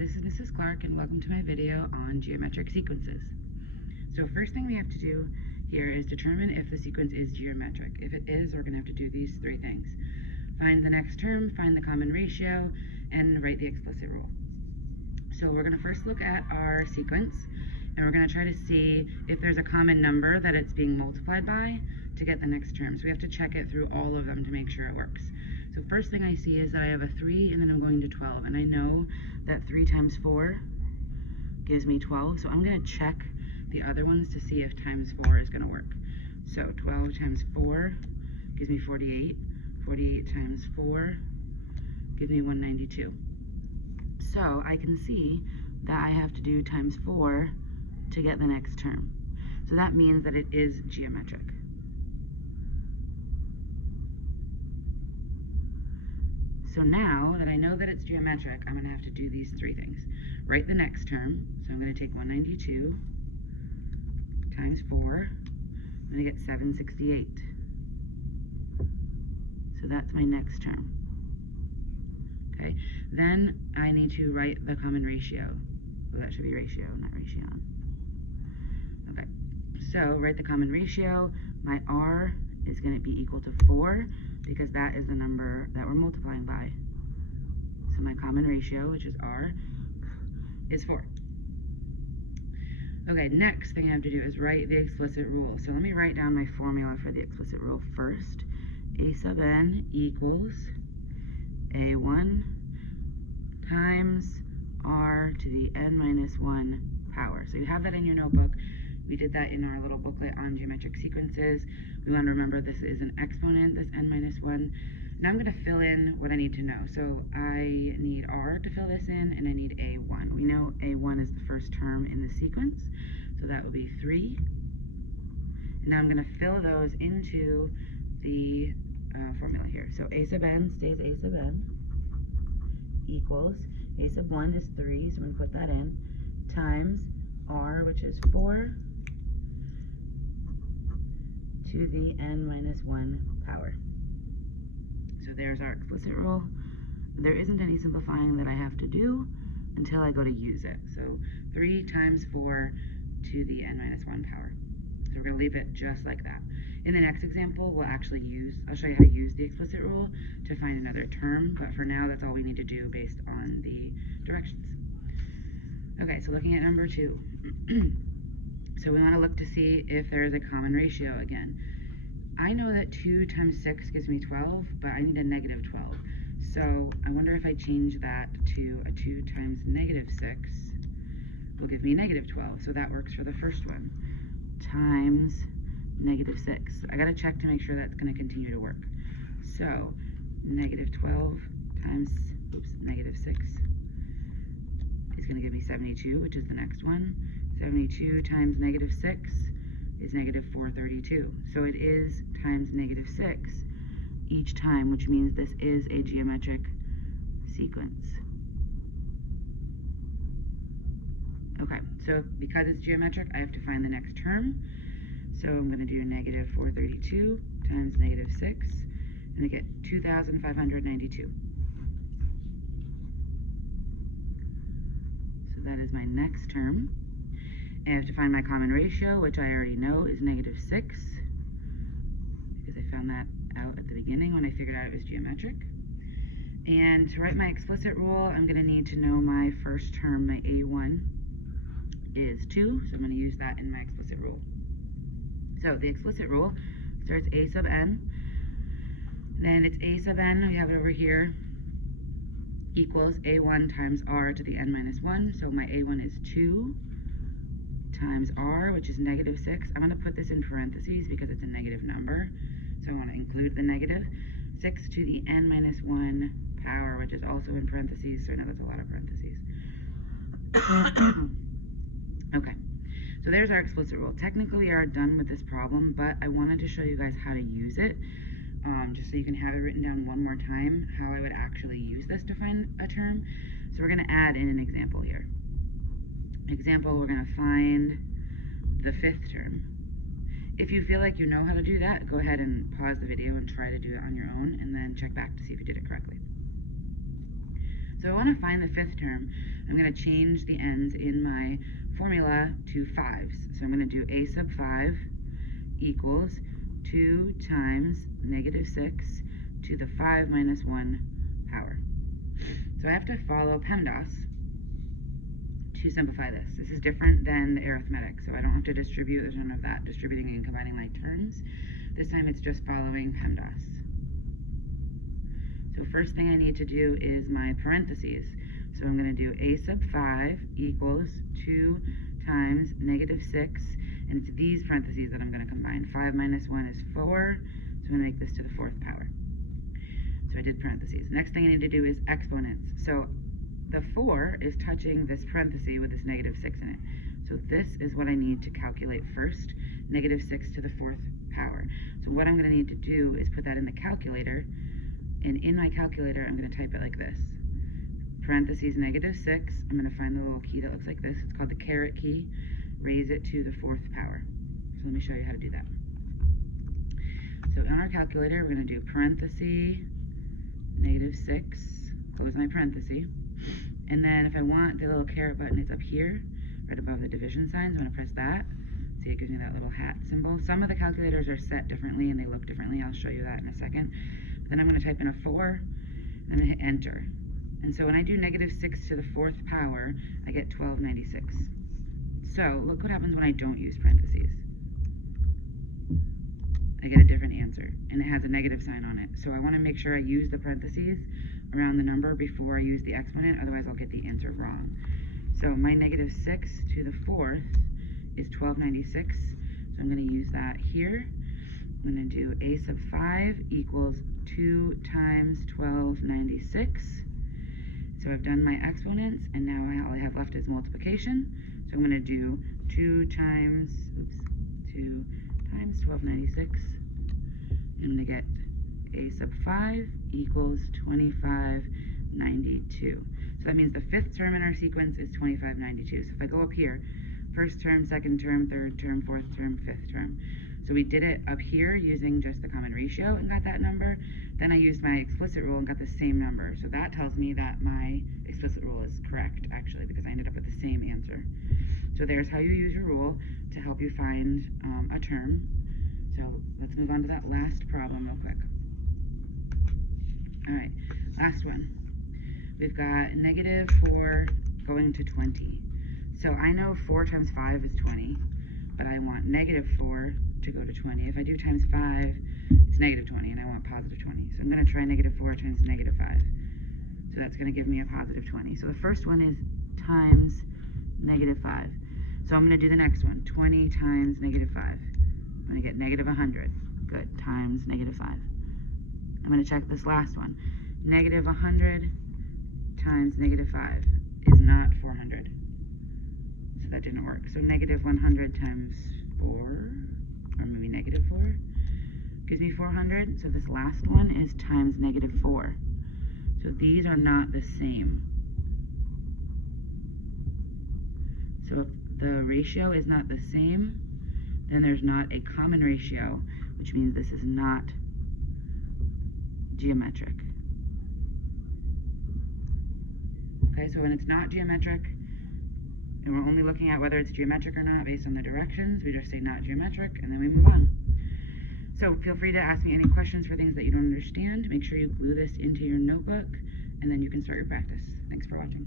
this is Mrs. Clark, and welcome to my video on geometric sequences. So first thing we have to do here is determine if the sequence is geometric. If it is, we're going to have to do these three things. Find the next term, find the common ratio, and write the explicit rule. So we're going to first look at our sequence, and we're going to try to see if there's a common number that it's being multiplied by to get the next term. So we have to check it through all of them to make sure it works. So first thing I see is that I have a 3 and then I'm going to 12, and I know that 3 times 4 gives me 12, so I'm going to check the other ones to see if times 4 is going to work. So 12 times 4 gives me 48, 48 times 4 gives me 192. So I can see that I have to do times 4 to get the next term. So that means that it is geometric. So now that I know that it's geometric, I'm going to have to do these three things. Write the next term. So I'm going to take 192 times 4. I'm going to get 768. So that's my next term. Okay. Then I need to write the common ratio. Well, that should be ratio, not ratio. Okay. So write the common ratio. My R is going to be equal to 4 because that is the number that we're multiplying by. So my common ratio, which is R, is 4. Okay, next thing I have to do is write the explicit rule. So let me write down my formula for the explicit rule first. A sub n equals A1 times R to the n minus 1 power. So you have that in your notebook. We did that in our little booklet on geometric sequences. We want to remember this is an exponent, this n minus 1. Now I'm going to fill in what I need to know. So I need R to fill this in, and I need A1. We know A1 is the first term in the sequence, so that would be 3. And now I'm going to fill those into the formula here. So A sub n stays A sub n equals, A sub 1 is 3, so I'm going to put that in, times R, which is 4, to the n minus 1 power. So there's our explicit rule. There isn't any simplifying that I have to do until I go to use it. So 3 times 4 to the n minus 1 power. So we're going to leave it just like that. In the next example, I'll show you how to use the explicit rule to find another term, but for now that's all we need to do based on the directions. Okay, so looking at number 2. So we want to look to see if there is a common ratio again. I know that 2 times 6 gives me 12, but I need a negative 12. So I wonder if I change that to a 2 times negative 6 will give me negative 12. So that works for the first one. Times negative 6. I got to check to make sure that's going to continue to work. So negative 12 times negative 6 is going to give me 72, which is the next one. 72 times negative 6 is negative 432. So it is times negative 6 each time, which means this is a geometric sequence. Okay, so because it's geometric, I have to find the next term. So I'm going to do negative 432 times negative 6, and I get 2,592. So that is my next term. I have to find my common ratio, which I already know is negative 6, because I found that out at the beginning when I figured out it was geometric. And to write my explicit rule, I'm going to need to know my first term. My A1 is 2, so I'm going to use that in my explicit rule. So the explicit rule starts A sub n, then it's A sub n, we have it over here, equals A1 times R to the n minus 1, so my A1 is 2, times R, which is negative 6. I'm going to put this in parentheses because it's a negative number, so I want to include the negative. 6 to the n minus 1 power, which is also in parentheses, so I know that's a lot of parentheses. Okay, so there's our explicit rule. Technically, we are done with this problem, but I wanted to show you guys how to use it, just so you can have it written down one more time, how I would actually use this to find a term. So we're going to add in an example here. Example, we're going to find the 5th term. If you feel like you know how to do that, go ahead and pause the video and try to do it on your own, and then check back to see if you did it correctly. So I want to find the fifth term. I'm going to change the ends in my formula to 5s. So I'm going to do a sub 5 equals 2 times negative 6 to the 5 minus 1 power. So I have to follow PEMDAS to simplify this. This is different than the arithmetic, so I don't have to distribute. There's none of that distributing and combining like terms. This time it's just following PEMDAS. So first thing I need to do is my parentheses. So I'm going to do a sub 5 equals 2 times negative 6, and it's these parentheses that I'm going to combine. 5 minus 1 is 4, so I'm going to make this to the 4th power. So I did parentheses. Next thing I need to do is exponents. So the 4 is touching this parenthesis with this negative 6 in it. So this is what I need to calculate first, negative 6 to the 4th power. So what I'm going to need to do is put that in the calculator, and in my calculator I'm going to type it like this. Parentheses negative 6, I'm going to find the little key that looks like this. It's called the caret key. Raise it to the 4th power. So let me show you how to do that. So in our calculator, we're going to do parenthesis negative 6, close my parenthesis, and then if I want the little caret button, it's up here, right above the division sign, so I'm going to press that. See, it gives me that little hat symbol. Some of the calculators are set differently and they look differently. I'll show you that in a second. Then I'm going to type in a 4, and I'm going to hit enter. And so when I do negative 6 to the 4th power, I get 1296. So look what happens when I don't use parentheses. I get a different answer, and it has a negative sign on it. So I want to make sure I use the parentheses around the number before I use the exponent, otherwise I'll get the answer wrong. So my negative 6 to the 4th is 1296, so I'm going to use that here. I'm going to do a sub 5 equals 2 times 1296. So I've done my exponents, and now all I have left is multiplication. So I'm going to do 2 times 1296. I'm going to get a sub 5 equals 2592. So that means the 5th term in our sequence is 2592. So if I go up here, 1st term, 2nd term, 3rd term, 4th term, 5th term. So we did it up here using just the common ratio and got that number. Then I used my explicit rule and got the same number. So that tells me that my explicit rule is correct, actually, because I ended up with the same answer. So there's how you use your rule to help you find a term. So let's move on to that last problem real quick. All right, last one. We've got negative 4 going to 20. So I know 4 times 5 is 20, but I want negative 4 to go to 20. If I do times 5, it's negative 20, and I want positive 20. So I'm going to try negative 4 times negative 5. So that's going to give me a positive 20. So the first one is times negative 5. So I'm going to do the next one, 20 times negative 5. I'm going to get negative 100. Good, times negative 5. I'm going to check this last one. Negative 100 times negative 5 is not 400. So that didn't work. So negative 100 times 4, or maybe negative 4, gives me 400. So this last one is times negative 4. So these are not the same. So if the ratio is not the same, then there's not a common ratio, which means this is not geometric. Okay, so when it's not geometric, and we're only looking at whether it's geometric or not based on the directions, we just say not geometric, and then we move on. So feel free to ask me any questions for things that you don't understand. Make sure you glue this into your notebook, and then you can start your practice. Thanks for watching.